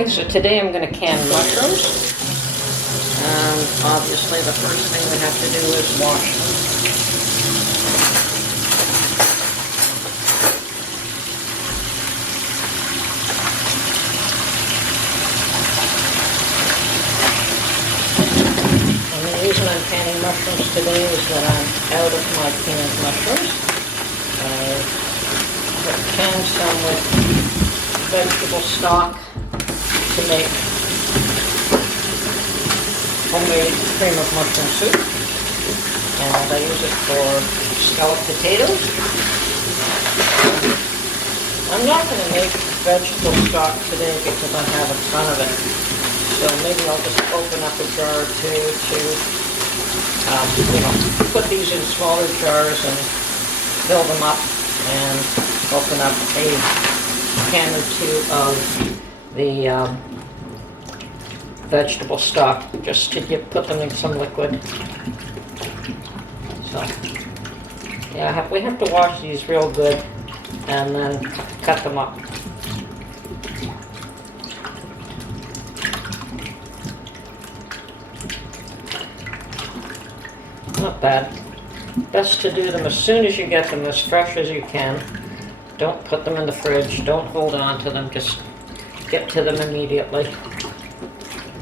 Okay, so today I'm going to can mushrooms. And obviously the first thing we have to do is wash them. And the reason I'm canning mushrooms today is that I'm out of my canned mushrooms. I canned some with vegetable stock to make homemade cream of mushroom soup, and I use it for scalloped potatoes. I'm not going to make vegetable stock today because I have a ton of it, so maybe I'll just open up a jar or two to, put these in smaller jars and fill them up, and open up a can or two of the vegetable stock just to put them in some liquid. So yeah, we have to wash these real good and then cut them up. Not bad. Best to do them as soon as you get them, as fresh as you can. Don't put them in the fridge, don't hold on to them, just get to them immediately.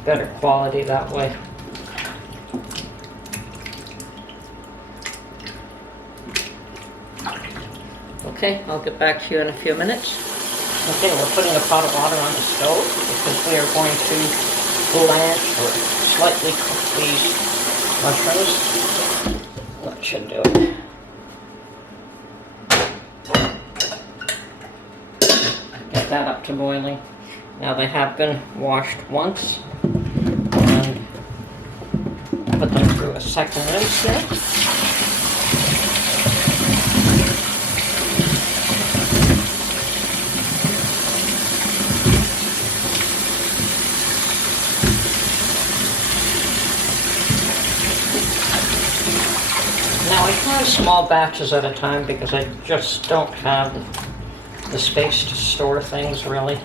Better quality that way. Okay, I'll get back to you in a few minutes. Okay, we're putting a pot of water on the stove because we are going to blanch or slightly cook these mushrooms. That should do it. Get that up to boiling. Now they have been washed once, and put them through a second rinse there. Now I try small batches at a time because I just don't have the space to store things really.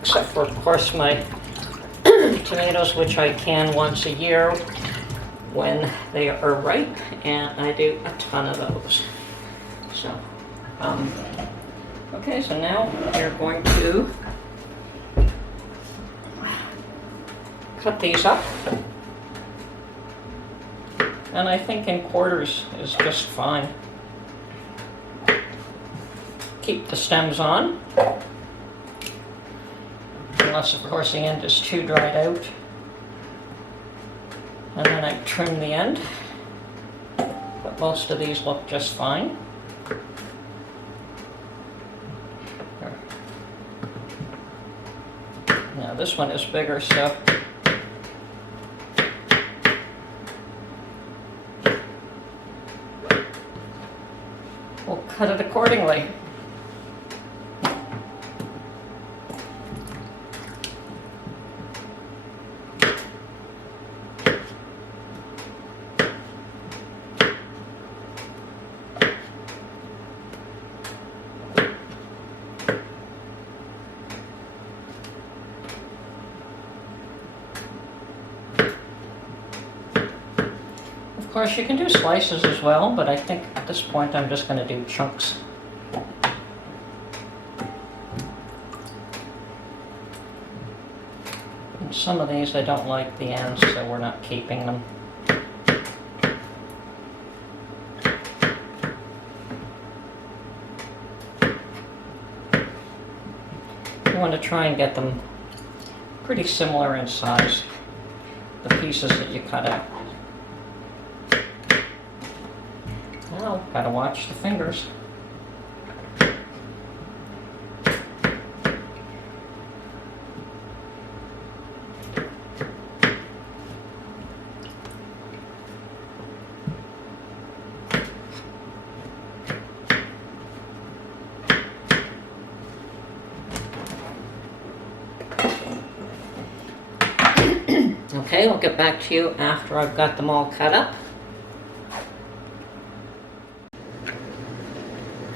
Except for, of course, my tomatoes, which I can once a year when they are ripe, and I do a ton of those. So, okay, so now we're going to cut these up, and I think in quarters is just fine. Keep the stems on. Unless, of course, the end is too dried out. And then I trim the end. But most of these look just fine. Now this one is bigger, so we'll cut it accordingly. Of course, you can do slices as well, but I think at this point I'm just going to do chunks. And some of these I don't like the ends, so we're not keeping them. You want to try and get them pretty similar in size, the pieces that you cut out. Now, gotta watch the fingers. Okay, I'll get back to you after I've got them all cut up.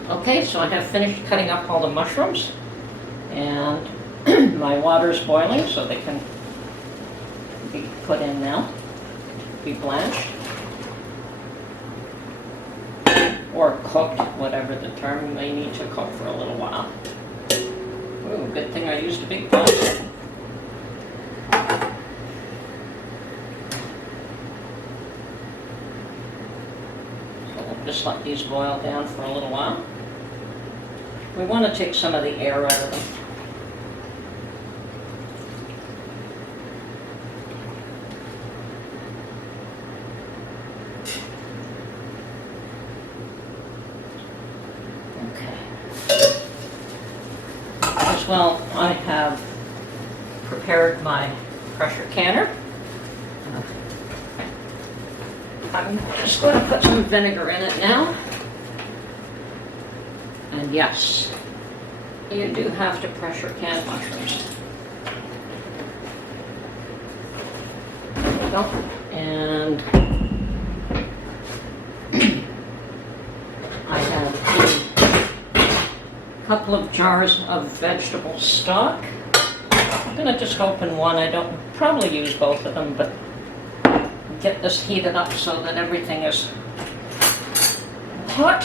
Okay, so I have finished cutting up all the mushrooms, and My water's boiling, so they can be put in now, be blanched, or cooked, whatever the term. You may need to cook for a little while. Ooh, good thing I used a big pot. So we'll just let these boil down for a little while. We want to take some of the air out of them. As well, I have prepared my pressure canner. I'm just going to put some vinegar in it now. And yes, you do have to pressure can mushrooms. There we go. And I have a couple of jars of vegetable stock. I'm going to just open one. I don't probably use both of them, but get this heated up so that everything is hot.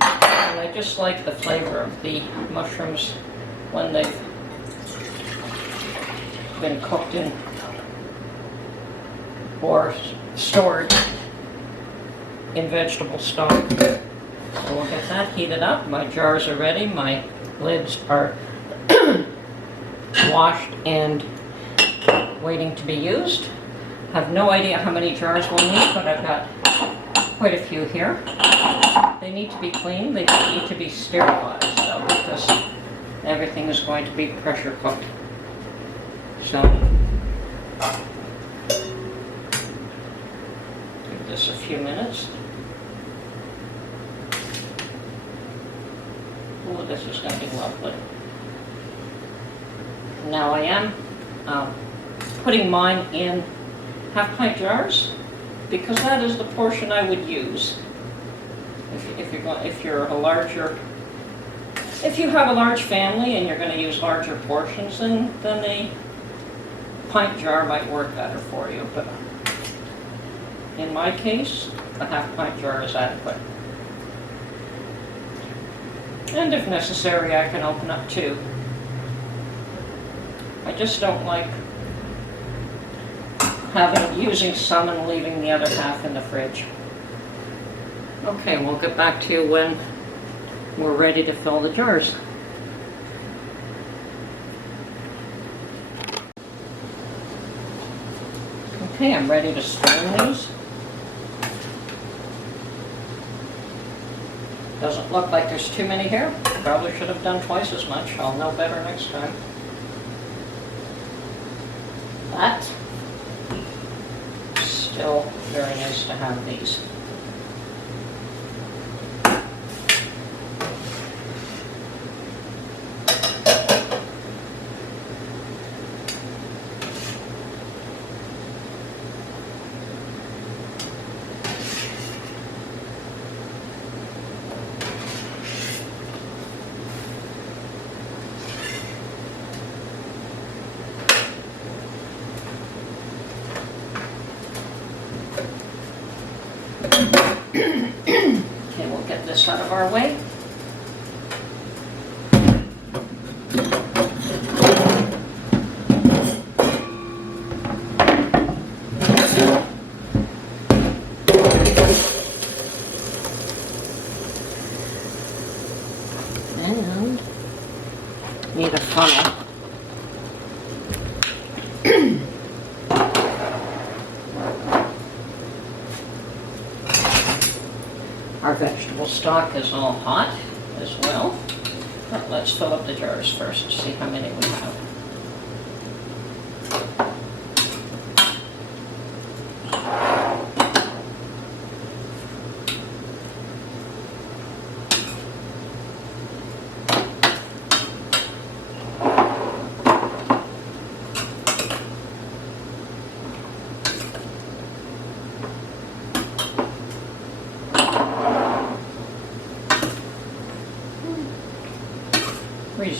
And I just like the flavor of the mushrooms when they've been cooked in or stored in vegetable stock. So we'll get that heated up. My jars are ready. My lids are washed and waiting to be used. Have no idea how many jars we'll need, but I've got quite a few here. They need to be clean. They don't need to be sterilized though, because everything is going to be pressure cooked. So give this a few minutes. Oh, this is going to be lovely. Now I am putting mine in half-pint jars because that is the portion I would use. If you have a large family and you're going to use larger portions, then a pint jar might work better for you. But in my case, a half-pint jar is adequate. And if necessary, I can open up two. I just don't like using some and leaving the other half in the fridge. Okay, we'll get back to you when we're ready to fill the jars. Okay, I'm ready to strain these. Doesn't look like there's too many here. Probably should have done twice as much. I'll know better next time. But still very nice to have these. Okay, we'll get this out of our way. And need a funnel. Our vegetable stock is all hot as well. But let's fill up the jars first and see how many we have.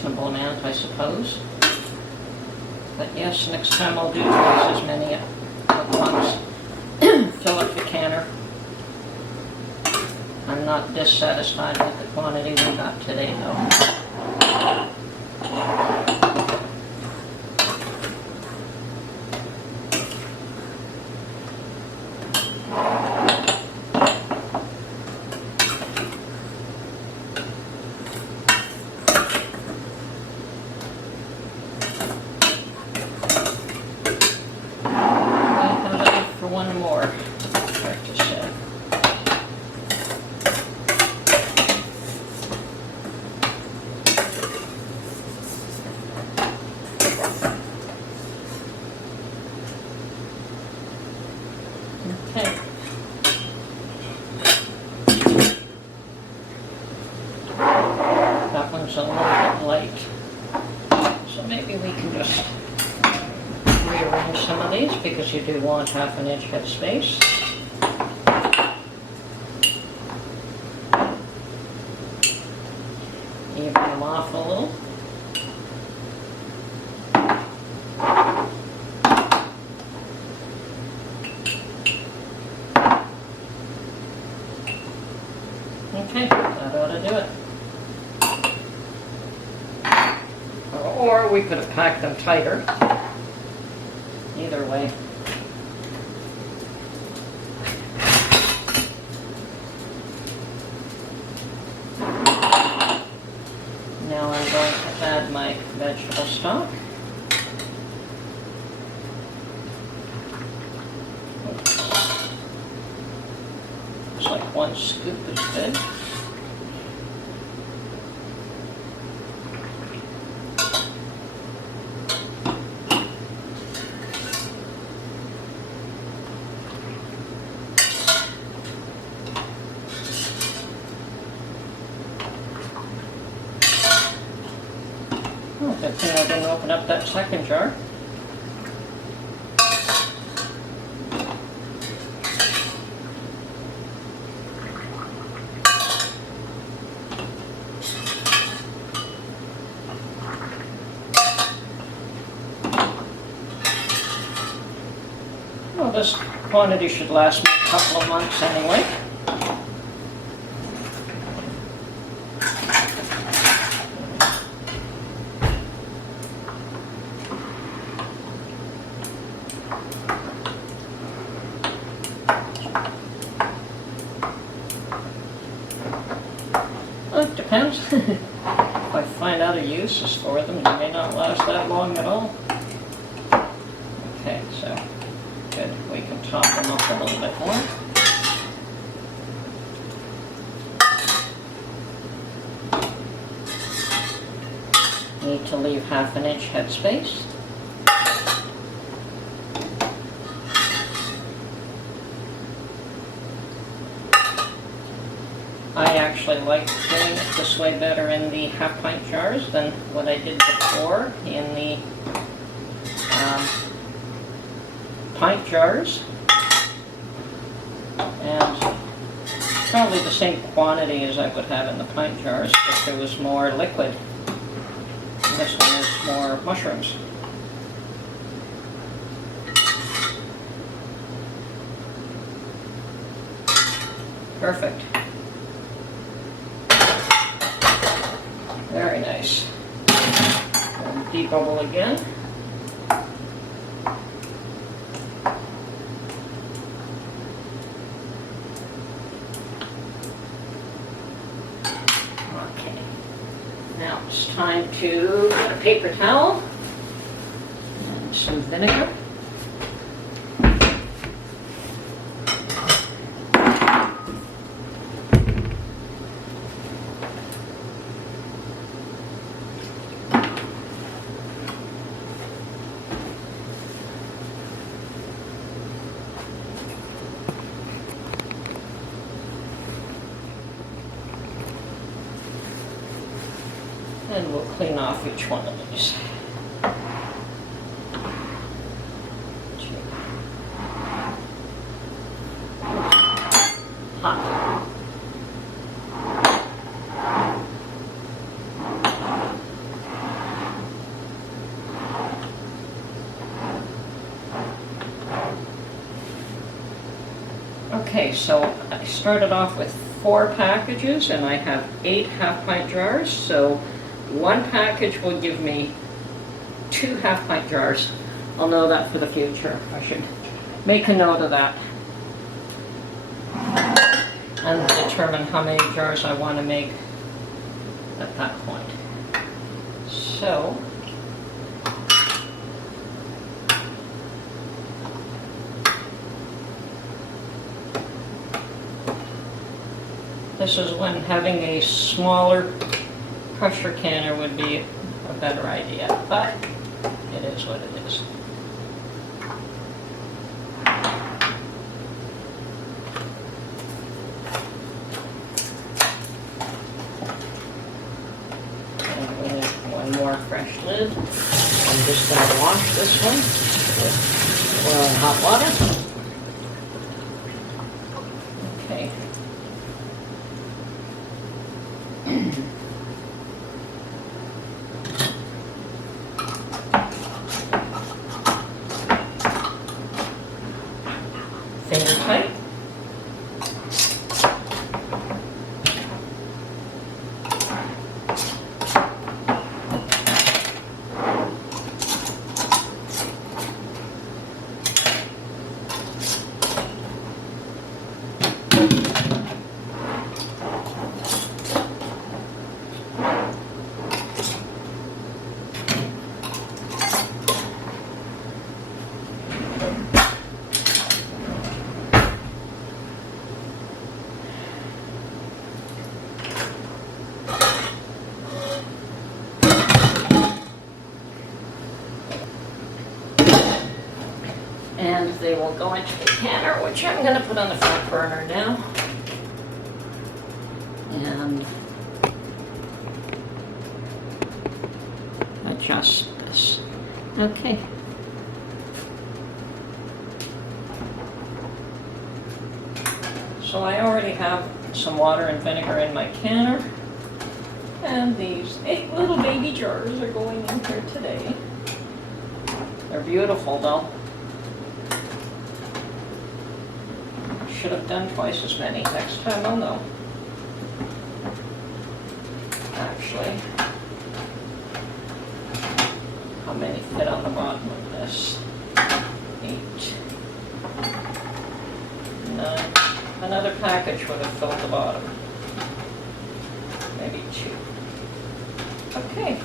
reasonable amount, I suppose. But yes, next time I'll do twice as many at once. Fill up the canner. I'm not dissatisfied with the quantity we got today, though. One more, practice set. Okay. That one's a little bit light, so maybe we can just rearrange some of these because you do want 1/2 inch head space. Even them off a little. Okay, that ought to do it. Or we could have packed them tighter. Either way. Now I'm going to add my vegetable stock. Looks like 1 scoop is good. Good thing I didn't open up that second jar. Well, this quantity should last me a couple of months anyway. Well, it depends. If I find other uses for them, they may not last that long at all. Okay, so good. We can top them up a little bit more. Need to leave 1/2 inch head space. I actually like doing it this way better in the 1/2 pint jars than what I did before in the pint jars. And probably the same quantity as I would have in the pint jars, but there was more liquid. And this one is more mushrooms. Perfect. Very nice. And debubble again. Okay. Now it's time to get a paper towel and some vinegar. And we'll clean off each one of these. Hot. Okay, so I started off with 4 packages and I have 8 half-pint jars, so one package will give me 2 half-pint jars. I'll know that for the future. I should make a note of that and determine how many jars I want to make at that point. So, this is when having a smaller pressure canner would be a better idea, but it is what it is. And we need one more fresh lid. I'm just going to wash this one with oil and hot water. Okay. Finger tight. And they will go into the canner, which I'm going to put on the front burner now. And adjust this. Okay. So I already have some water and vinegar in my canner. And these 8 little baby jars are going in here today. They're beautiful though. Should have done twice as many. Next time I'll know. Actually, how many fit on the bottom of this? 8, 9. Another package would have filled the bottom. Maybe 2. Okay.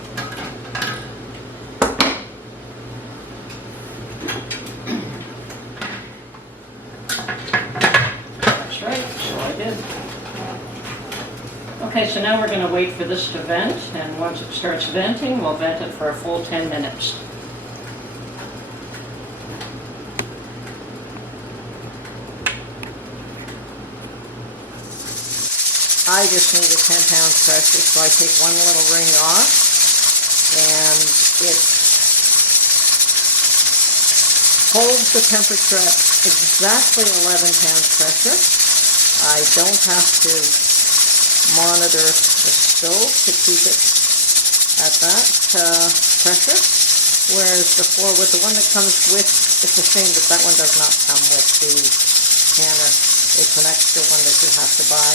Okay, so now we're going to wait for this to vent, and once it starts venting, we'll vent it for a full 10 minutes. I just need a 10-pound pressure, so I take one little ring off, and it holds the temperature at exactly 11 pounds pressure. I don't have to monitor the stove to keep it at that pressure, whereas before with the one that comes with, it's a shame that that one does not come with the canner. It's an extra one that you have to buy,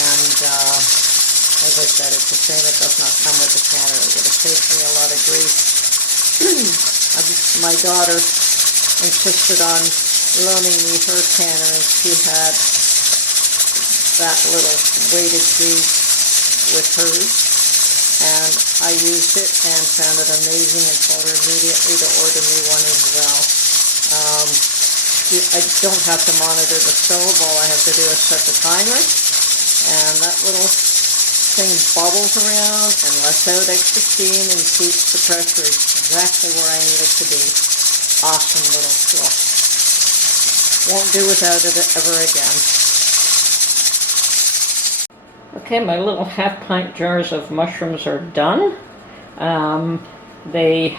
and as I said, it's a shame it does not come with the canner. It would have saved me a lot of grief. My daughter insisted on loaning me her canner, and she had that little weighted tube with hers, and I used it and found it amazing and told her immediately to order me one as well. I don't have to monitor the stove. All I have to do is set the timer, and that little thing bubbles around and lets out extra steam and keeps the pressure exactly where I need it to be. Awesome little tool. Won't do without it ever again. Okay, my little half-pint jars of mushrooms are done. They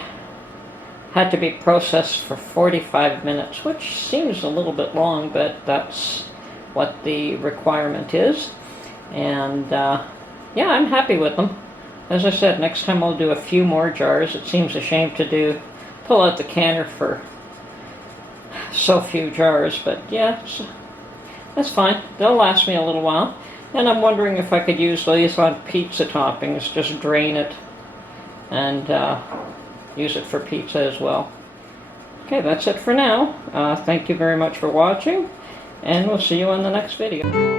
had to be processed for 45 minutes, which seems a little bit long, but that's what the requirement is. And yeah, I'm happy with them. As I said, next time I'll do a few more jars. It seems a shame to pull out the canner for so few jars, but yeah, That's fine. They'll last me a little while. And I'm wondering if I could use these on pizza toppings. Just drain it and use it for pizza as well. Okay, that's it for now. Thank you very much for watching, and we'll see you on the next video.